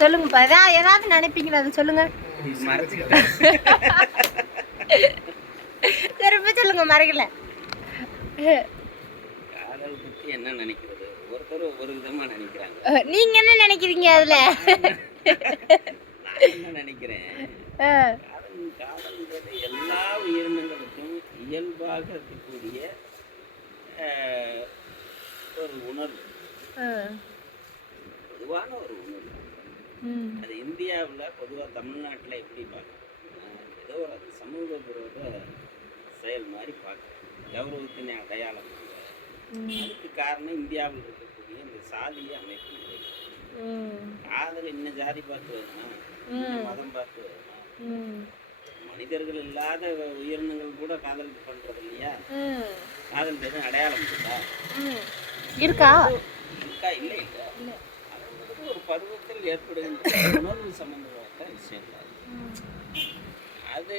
சொல்லுங்கப்பா ஏதாவது ஏதாவது நினைப்பீங்களா? அதை சொல்லுங்க. திரும்ப சொல்லுங்க மறைக்கல. காதல் பற்றி என்ன நினைக்கிறது? ஒருத்தர் ஒரு விதமா நினைக்கிறாங்க. நீங்க என்ன நினைக்கிறீங்க அதுல? நான் என்ன நினைக்கிறேன்? அஹ், காதல் காதல்ன்றது எல்லா உயிரினங்களுக்கும் இயல்பாக இருக்கக்கூடிய ஒரு உணர்வு. பொதுவான ஒரு உணர்வு அது இந்தியாவில் பொதுவாக தமிழ்நாட்டில் எப்படி பார்க்குறேன் ஏதோ ஒரு சமூக விரோத செயல் மாதிரி பார்க்குறேன் கௌரவத்தின் அடையாளம் அதுக்கு காரணம் இந்தியாவில் இருக்கக்கூடிய இந்த சாதிய அமைப்பு காதல் என்ன ஜாதி பார்த்து ம், மதம் பார்த்து ம், மனிதர்கள் இல்லாத உயிரினங்கள் கூட காதல் பண்றது இல்லையா? காதல் எதுவும் அடையாளம். இருக்கா? இருக்கா? இல்லை இல்லை இல்லை. அது வந்து ஒரு பருவத்தில் ஏற்படுகின்ற உணர்வு சம்பந்தப்பட்ட. ம். அது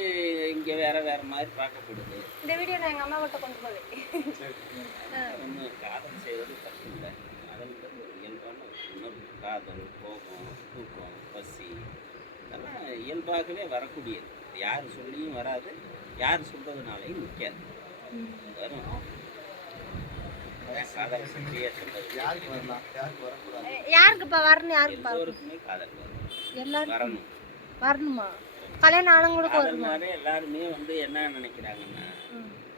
இங்கே வேற வேற மாதிரி பார்க்கப்படுது. இந்த வீடியோ நான் எங்க அம்மா கிட்ட கொண்டு போவேன். ஒன்று காதல் செய்வது தப்பு இல்லை காதல்ன்றது ஒரு இயல்பான ஒரு உணர்வு. காதல் கோபம் தூக்கம் பசி. இதெல்லாம் இயல்பாகவே வரக்கூடியது. யார் சொல்லியும் வராது. யார் சொல்றதுனாலையும் நிற்காது வரும். யாருக்குப்பா வரணும் யாருக்குப்பா எல்லாரும் வரணும்? கல்யாணம் ஆனவங்களுக்கு எல்லாருமே வந்து என்ன நினைக்கிறாங்கன்னா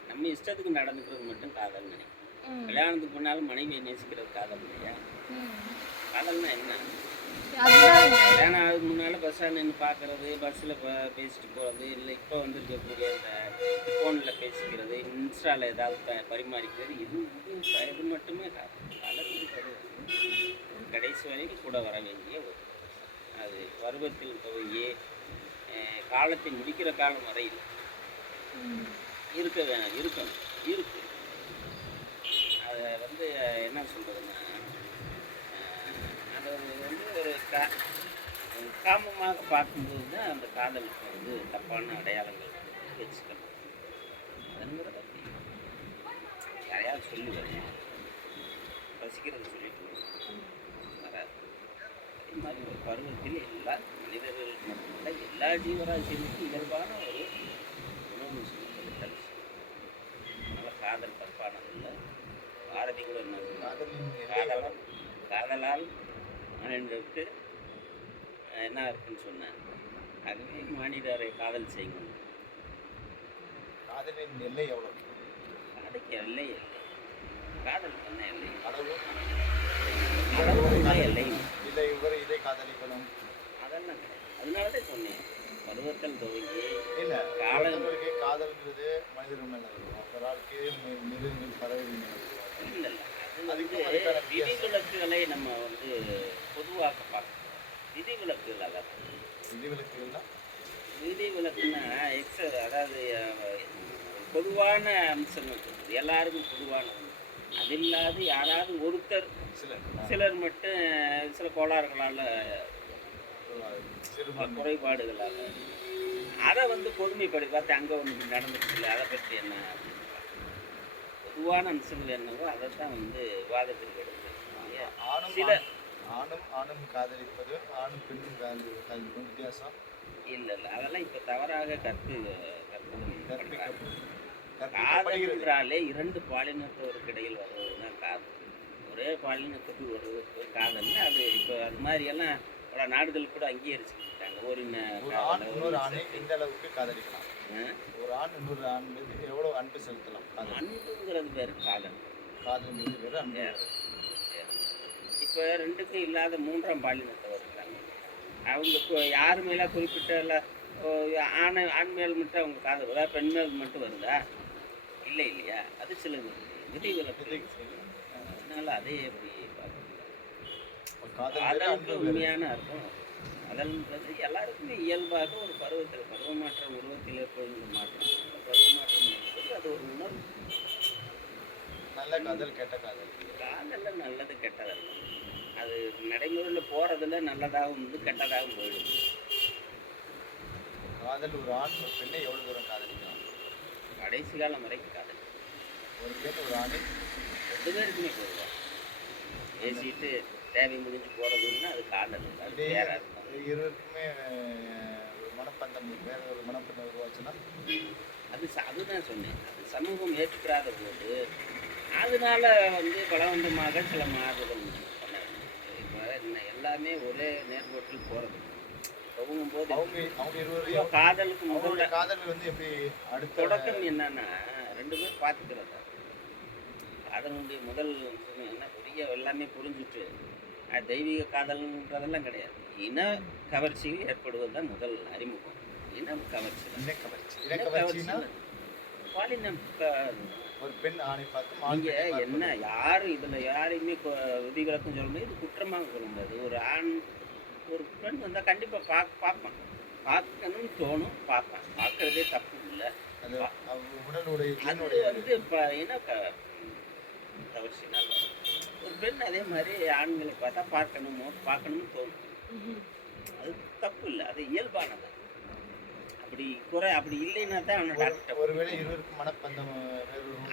நம்ம இஷ்டத்துக்கு நடந்துக்கிறது மட்டும் காதல் நினைக்கிறோம். கல்யாணத்துக்கு முன்னாலும் மனைவியை நேசிக்கிறது காதல் இல்லையா. காதல்னா என்ன? கல்யாணம் ஆகுதுக்கு முன்னால் பஸ் ஸ்டாண்ட் நின்று பார்க்குறது பஸ்ஸில் பேசிட்டு போகிறது இல்லை இப்போ வந்திருக்கக்கூடிய இந்த ஃபோனில் பேசிக்கிறது இன்ஸ்டாவில் ஏதாவது பரிமாறிக்கிறது இது இது மட்டுமே காதல் கடைசி வரைக்கும் கூட வர வேண்டிய ஒரு அது பருவத்தில் அஹ், காலத்தை முடிக்கிற காலம் வரையில் இருக்க வேணும் இருக்கணும் இருக்கு. அதை வந்து என்ன சொல்கிறதுன்னா அது வந்து ஒரு கா ஒரு காமமாக பார்க்கும்போது தான் அந்த காதலுக்கு வந்து தப்பான அடையாளங்கள் வச்சுக்கணும். அதுங்கிறது அப்படி யாரையாவது சொல்லி வரணும் சொல்லிட்டு வராது. அதே மாதிரி ஒரு பருவத்தில் எல்லா மனிதர்களுக்கு மட்டுமல்ல எல்லா ஜீவராசிகளுக்கும் இயல்பான ஒரு உணவு சுமத்தல் அதனால் காதல் தப்பானதில்லை. பாரதி கூட என்ன காதலால் மனிதனுக்கு என்ன இருக்குன்னு சொன்னேன். ஆகவே மானிடரை காதல் செய்யணும் காதலின் எல்லை எவ்வளவு? அதுக்கு எல்லை இல்லை. காதல் பண்ண எல்லை அளவும் இல்லை எல்லை இல்லை. இவர் இதை காதலிக்கணும். அதெல்லாம் அதனால தான் சொன்னேன். பருவத்தில் துவங்கி இல்ல காதல் ஒருத்தருக்கு காதல்ன்றது மனிதர்கள் மேல இருக்கும் ஒரு ஆளுக்கு மி- மிருகங்கள் பறவைகள் மேல இருக்கும் இல்லை இல்லை அது அதுக்கும் வந்து அதுக்கான வித்தியாசம். விதிவிலக்குகளை நம்ம வந்து பொதுவாக்க பார்க்கணும் விதிவிலக்குகள் அதான் விதிவிலக்குகள்னா விதிவிலக்குன்னா எக்ஸ அதாவது பொதுவான அம்சங்கள் இருக்குது எல்லாருக்கும் பொதுவானது அது இல்லாத யாராவது ஒருத்தர் சில சிலர் மட்டும் சில கோளாறுகளால் குறைபாடுகளால். அதை வந்து பொதுமைப்படி பார்த்து அங்கே ஒன்று நடந்துருக்குல்ல அதை பற்றி என்ன. பொதுவான அம்சங்கள் என்னவோ அதை தான் வந்து விவாதத்திற்கு எடுத்து சில ஆண்- ஆணும் ஆணும் காதலிப்பது ஆணும் பெண்ணும் காதலி காதலிப்பதும் வித்தியாசம். இல்லை இல்லை. அதெல்லாம் இப்போ தவறாக கற்று கற்பிக்கப்படும். என்றாலே இரண்டு பாலினத்தவருக்கு இடையில் வருவது தான் காதல். ஒரே பாலினத்துக்கு ஒரு காதல்னா அது இப்போ அது மாதிரி எல்லாம் பல நாடுகள் கூட அங்கீகரிச்சுக்கிட்டாங்க. ஒரு ஆண் இன்னொரு ஒரு ஆணை. எந்த அளவுக்கு காதலிக்கலாம்? ஒரு ஆண் இன்னொரு ஆண் மீது எவ்வளவு அன்பு செலுத்தலாம்? அன்புங்கிறது வேறு காதல். காதல் மீது வேறு அன்பு. இப்போ ரெண்டுக்கும் இல்லாத மூன்றாம் பாலினத்தவர் இருக்காங்க அவங்க யார் மேலே குறிப்பிட்ட இல்லை ஆணை ஆண் மேல் மட்டும் அவங்க காதல் வருதா? பெண் மேல் மட்டும் வருதா? இல்லை இல்லையா? அது சில விதி விலக்கு அதனால அதை எப்படி காதலுக்கு உண்மையான அர்த்தம். காதல்ன்றது எல்லாருக்குமே இயல்பாக ஒரு பருவத்தில் பருவமாற்றம் உருவத்தில் ஏற்படுகின்ற மாற்றம் பருவமாற்றம் அது ஒரு உணர்வு. நல்ல காதல் கெட்ட காதல். காதல்ல அது நடைமுறையில் போகிறதுல நல்லதாகவும் உண்டு கெட்டதாகவும் போயிடும் காதல் ஒரு ஆண் ஒரு பெண்ணை எவ்வளவு தூரம் காதலிக்கலாம்? கடைசி காலம் வரைக்கும் காதல் ஒரு பெண் ஒரு ஆணை? ரெண்டு பேருக்குமே போயிடுவாங்க பேசிட்டு தேவை முடிஞ்சு போகிறதுன்னா அது வேற அர்த்தம். இருவருக்குமே ஒரு மனப்பந்தம் வேற ஒரு மனப்பந்தம் உருவாச்சுன்னா? அது அதுதான் சொன்னேன். அது சமூகம் ஏற்றுக்கிறாத போது அதனால வந்து பலவந்தமாக சில மாறுதல் என்ன எல்லாமே ஒரே நேர்கோட்டில் போகிறது போகும்போது அவங்க அவங்க இருவரையும் காதலுக்கு முதல்ல காதல் வந்து எப்படி அடுத்த தொடக்கம் என்னன்னா ரெண்டு பேரும் பார்த்துக்கிறதா. அதனுடைய முதல் என்ன? பெரிய எல்லாமே புரிஞ்சுட்டு தெய்வீக காதல்ன்றதெல்லாம் கிடையாது. இன கவர்ச்சியில் ஏற்படுவது தான் முதல் அறிமுகம். இன கவர்ச்சி இன இணக்கவர்ச்சின்னா பாலினம் ஒரு பெண் ஆணை பார்த்து ஆண் நீங்க பெண்ணை என்ன. யாரும் இதுல யாரையுமே விதிவிலக்கும் சொல்ல முடியாது. இது குற்றமாக சொல்ல முடியாது. ஒரு ஆண் ஒரு பெண் வந்தா கண்டிப்பா பார்க்க பார்ப்பான். பார்க்கணும்னு தோணும் பார்ப்பான். பார்க்கறதே தப்பு இல்லை. அது உடலுடைய அது வந்து இப்போ என்ன க கவர்ச்சினால ஒரு பெண் அதே மாதிரி ஆண்களை பார்த்தா பார்க்கணுமோ பார்க்கணும்னு தோணும். அது தப்பு இல்லை. அது இயல்பானது. அப்படி குறை அப்படி இல்லைன்னா தான் அவனை டாக்டர் ஒருவேளை இருவருக்கும் மனப்பந்தம்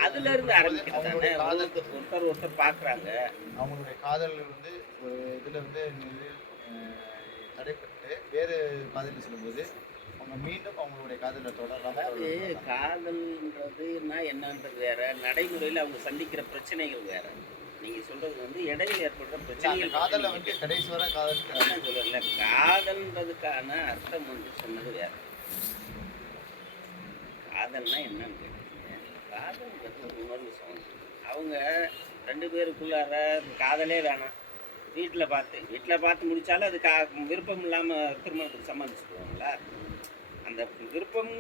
அதுல இருந்து ஆரம்பிக்கிறது ஒருத்தர் ஒருத்தர் பார்க்குறாங்க. அவங்களுடைய காதல் வந்து ஒரு இதுல வந்து தடைப்பட்டு வேறு பாதையில் செல்லும்போது அவங்க மீண்டும் அவங்களுடைய காதலை அதாவது காதல்ன்றதுன்னா என்னன்றது வேற. நடைமுறையில் அவங்க சந்திக்கிற பிரச்சனைகள் வேற. நீங்க சொல்றது வந்து இடையில ஏற்படுற அந்த பிரச்சனைகள் காதலை வந்து கடைசி வரை காதல் சொல்லல காதல்ன்றதுக்கான அர்த்தம் வந்து சொன்னது வேற. காதல்னா என்னன்னு கேட்டீங்க. காதல்ன்றது ஒரு உணர்வு சம்பந்தம் அவங்க ரெண்டு பேருக்குள்ளார காதலே வேணாம். வீட்டில் பார்த்து வீட்டில் பார்த்து முடித்தாலும் அது கா விருப்பம் இல்லாமல் திருமணத்துக்கு சம்மதிச்சுக்குவாங்களா அந்த விருப்பம்